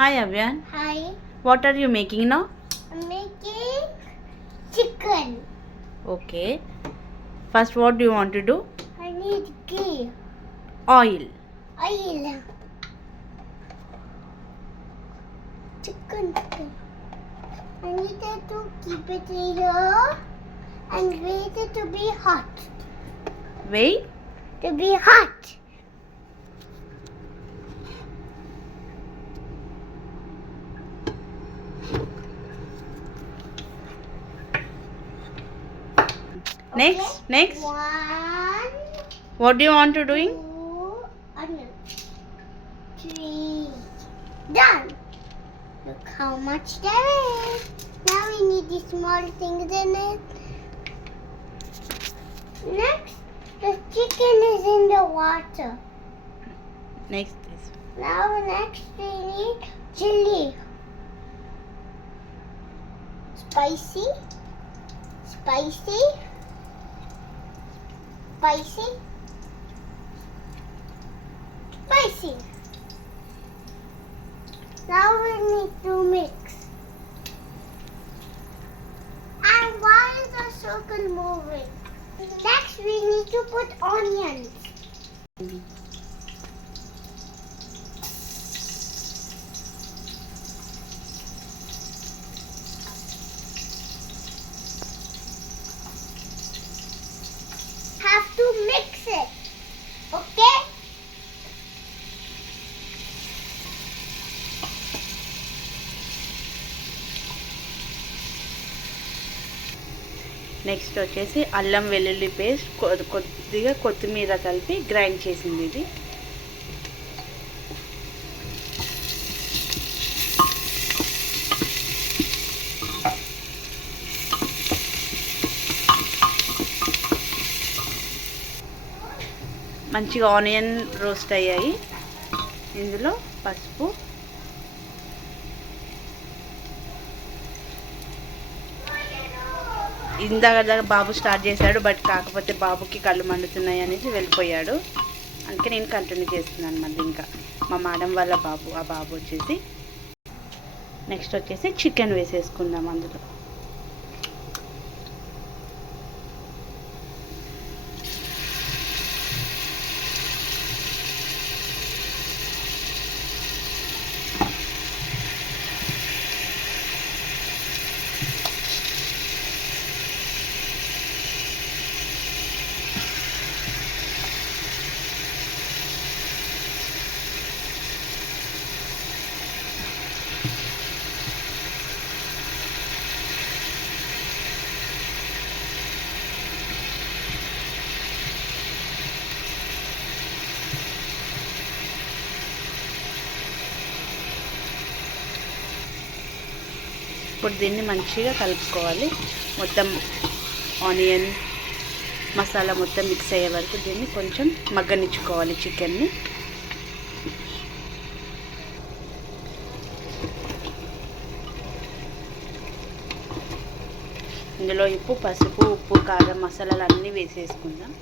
Hi Avyan. Hi. What are you making now? I'm making chicken. Okay. First, what do you want to do? I need ghee. Oil. Oil. Chicken. I need to keep it here and wait it to be hot. Wait. To be hot. Next. Next. 1, What do you want to doing? 2, onion. 3. Done. Look how much there is. Now we need the small things in it. Next, the chicken is in the water. Next is. Now next we need chili. Spicy. Spicy. Spicy. Spicy. Now we need to mix. And why is the circle moving? Next we need to put onions. Have to mix it. Okay? Next వచ్చేసి అల్లం వెల్లుల్లి పేస్ట్ కొద్దిగా కొత్తిమీర కలిపి గ్రైండ్ చేసింది ఇది. మంచిగా onion roast అయ్యాయి. ఇందులో పసుపు, ఇందాక బాబు స్టార్ట్ చేశాడు, బట్ కాకపోతే బాబుకి కళ్ళు మండుతున్నాయి అనేసి వెళ్ళిపోయాడు. అందుకే నేను కంటిన్యూ చేస్తున్నాను మళ్ళీ. ఇంకా మా మేడం వాళ్ళ బాబు, ఆ బాబు వచ్చేసి నెక్స్ట్ వచ్చేసి చికెన్ వేసేసుకుందాం అందులో. ఇప్పుడు దీన్ని మంచిగా కలుపుకోవాలి. మొత్తం ఆనియన్ మసాలా మొత్తం మిక్స్ అయ్యే వరకు దీన్ని కొంచెం మగ్గనిచ్చుకోవాలి చికెన్ని. ఇందులో పసుపు, ఉప్పు, కారం, మసాలాలు అన్నీ వేసేసుకుందాం.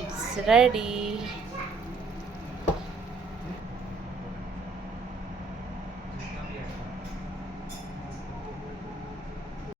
It's ready.